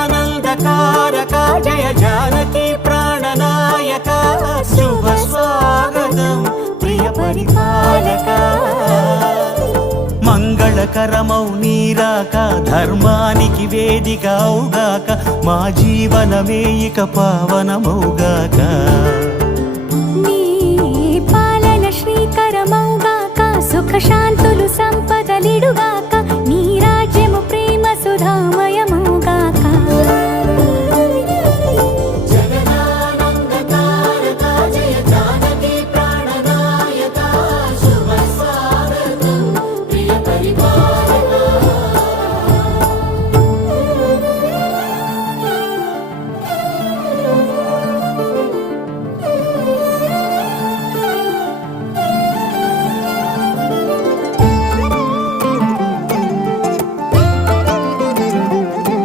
జగదానందకారక జయ జానకి ప్రాణనాయక శుభ స్వాగతం ప్రియ పరిపాలక మంగళకరమౌ నీరాక ధర్మానికి వేదిక అవుగాక మా జీవనమే ఇక పావనమౌగాక నీ పాలన శ్రీకరమౌగాక సుఖ శాంతులు సంపదలిడుగాక